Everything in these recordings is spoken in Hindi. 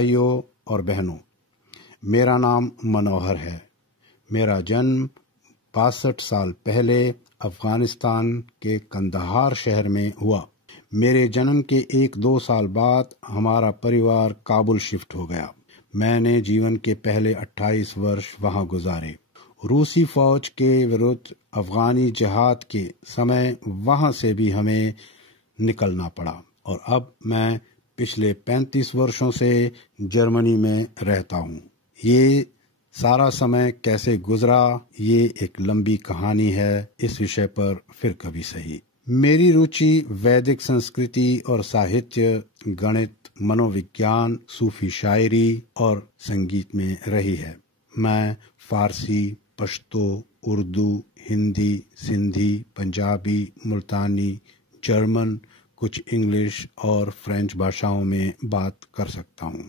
भाइयों और बहनों, मेरा नाम मनोहर है। मेरा जन्म 62 साल पहले अफगानिस्तान के कंदहार शहर में हुआ। मेरे जन्म के 1-2 साल बाद हमारा परिवार काबुल शिफ्ट हो गया। मैंने जीवन के पहले 28 वर्ष वहां गुजारे। रूसी फौज के विरुद्ध अफगानी जिहाद के समय वहां से भी हमें निकलना पड़ा और अब मैं पिछले 35 वर्षों से जर्मनी में रहता हूँ। ये सारा समय कैसे गुजरा, ये एक लंबी कहानी है। इस विषय पर फिर कभी सही। मेरी रुचि वैदिक संस्कृति और साहित्य, गणित, मनोविज्ञान, सूफी शायरी और संगीत में रही है। मैं फारसी, पश्तो, उर्दू, हिंदी, सिंधी, पंजाबी, मुल्तानी, जर्मन, कुछ इंग्लिश और फ्रेंच भाषाओं में बात कर सकता हूँ।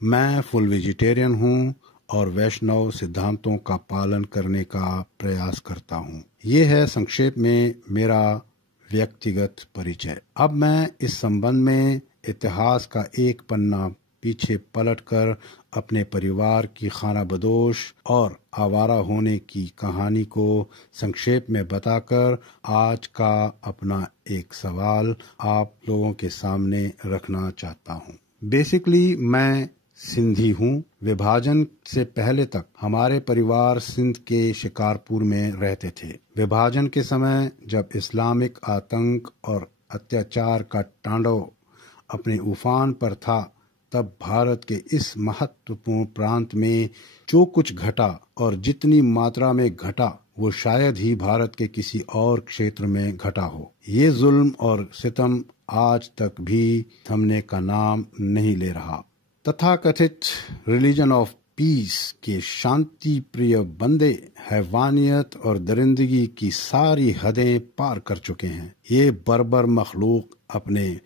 मैं फुल वेजिटेरियन हूँ और वैष्णव सिद्धांतों का पालन करने का प्रयास करता हूँ। ये है संक्षेप में मेरा व्यक्तिगत परिचय। अब मैं इस संबंध में इतिहास का एक पन्ना पीछे पलटकर अपने परिवार की खानाबदोश और आवारा होने की कहानी को संक्षेप में बताकर आज का अपना एक सवाल आप लोगों के सामने रखना चाहता हूँ। बेसिकली मैं सिंधी हूँ। विभाजन से पहले तक हमारे परिवार सिंध के शिकारपुर में रहते थे। विभाजन के समय जब इस्लामिक आतंक और अत्याचार का तांडव अपने उफान पर था, तब भारत के इस महत्वपूर्ण प्रांत में जो कुछ घटा और जितनी मात्रा में घटा, वो शायद ही भारत के किसी और क्षेत्र में घटा हो। ये जुल्म और सितम आज तक भी थमने का नाम नहीं ले रहा। तथाकथित रिलीजन ऑफ पीस के शांति प्रिय बंदे हैवानियत और दरिंदगी की सारी हदें पार कर चुके हैं। ये बर्बर मखलूक अपने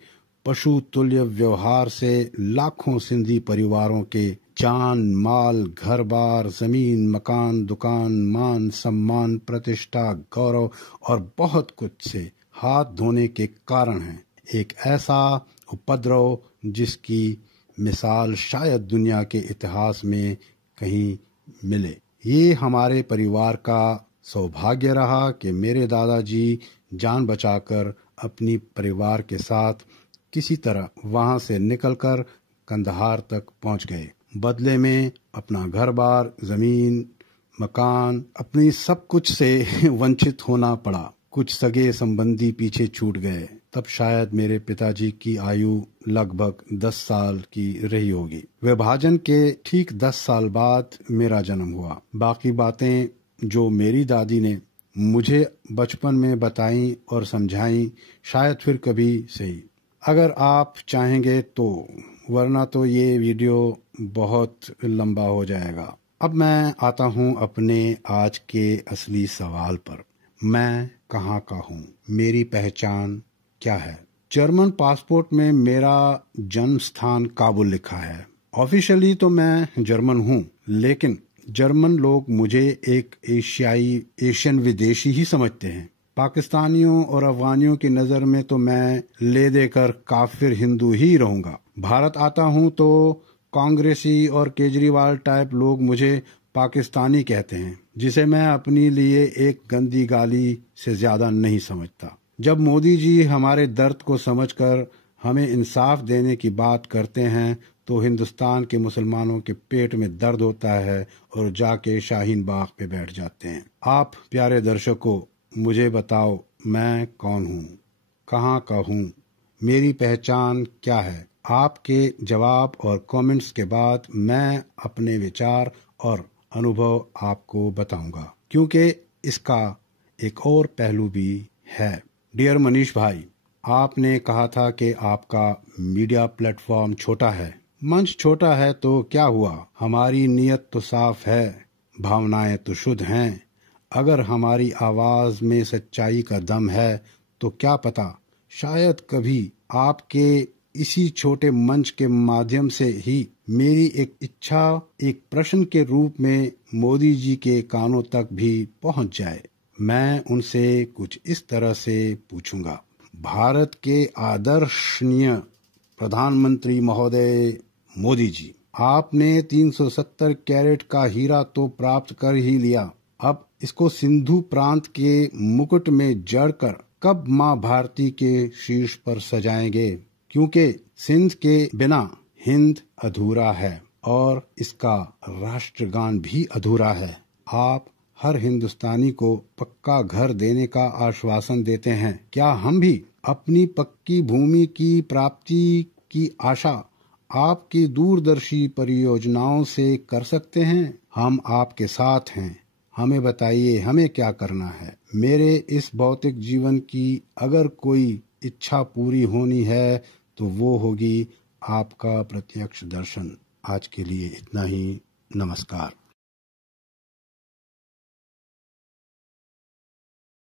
पशु तुल्य व्यवहार से लाखों सिंधी परिवारों के जान, माल, घर बार, जमीन, मकान, दुकान, मान, सम्मान, प्रतिष्ठा, गौरव और बहुत कुछ से हाथ धोने के कारण है। एक ऐसा उपद्रव जिसकी मिसाल शायद दुनिया के इतिहास में कहीं मिले। ये हमारे परिवार का सौभाग्य रहा कि मेरे दादाजी जान बचाकर अपनी परिवार के साथ किसी तरह वहां से निकलकर कंदहार तक पहुंच गए। बदले में अपना घर बार, जमीन, मकान, अपनी सब कुछ से वंचित होना पड़ा। कुछ सगे संबंधी पीछे छूट गए। तब शायद मेरे पिताजी की आयु लगभग 10 साल की रही होगी। विभाजन के ठीक 10 साल बाद मेरा जन्म हुआ। बाकी बातें जो मेरी दादी ने मुझे बचपन में बताई और समझाई, शायद फिर कभी सही, अगर आप चाहेंगे तो, वरना तो ये वीडियो बहुत लंबा हो जाएगा। अब मैं आता हूँ अपने आज के असली सवाल पर। मैं कहाँ का हूँ? मेरी पहचान क्या है? जर्मन पासपोर्ट में मेरा जन्म स्थान काबुल लिखा है। ऑफिशियली तो मैं जर्मन हूँ, लेकिन जर्मन लोग मुझे एक एशियन विदेशी ही समझते हैं। पाकिस्तानियों और अफगानियों की नजर में तो मैं ले देकर काफिर हिंदू ही रहूंगा। भारत आता हूँ तो कांग्रेसी और केजरीवाल टाइप लोग मुझे पाकिस्तानी कहते हैं, जिसे मैं अपने लिए एक गंदी गाली से ज्यादा नहीं समझता। जब मोदी जी हमारे दर्द को समझकर हमें इंसाफ देने की बात करते हैं, तो हिंदुस्तान के मुसलमानों के पेट में दर्द होता है और जाके शाहीन बाग पे बैठ जाते हैं। आप प्यारे दर्शकों, मुझे बताओ मैं कौन हूँ, कहाँ का हूँ, मेरी पहचान क्या है? आपके जवाब और कमेंट्स के बाद मैं अपने विचार और अनुभव आपको बताऊंगा, क्योंकि इसका एक और पहलू भी है। डियर मनीष भाई, आपने कहा था कि आपका मीडिया प्लेटफॉर्म छोटा है। मंच छोटा है तो क्या हुआ, हमारी नीयत तो साफ है, भावनाएं तो शुद्ध हैं। अगर हमारी आवाज में सच्चाई का दम है तो क्या पता शायद कभी आपके इसी छोटे मंच के माध्यम से ही मेरी एक इच्छा एक प्रश्न के रूप में मोदी जी के कानों तक भी पहुंच जाए। मैं उनसे कुछ इस तरह से पूछूंगा। भारत के आदर्शनीय प्रधानमंत्री महोदय मोदी जी, आपने 370 कैरेट का हीरा तो प्राप्त कर ही लिया, अब इसको सिंधु प्रांत के मुकुट में जड़कर कब माँ भारती के शीर्ष पर सजाएंगे? क्योंकि सिंध के बिना हिंद अधूरा है और इसका राष्ट्रगान भी अधूरा है। आप हर हिंदुस्तानी को पक्का घर देने का आश्वासन देते हैं। क्या हम भी अपनी पक्की भूमि की प्राप्ति की आशा आपकी दूरदर्शी परियोजनाओं से कर सकते हैं? हम आपके साथ हैं। हमें बताइए, हमें क्या करना है? मेरे इस भौतिक जीवन की अगर कोई इच्छा पूरी होनी है तो वो होगी आपका प्रत्यक्ष दर्शन। आज के लिए इतना ही। नमस्कार।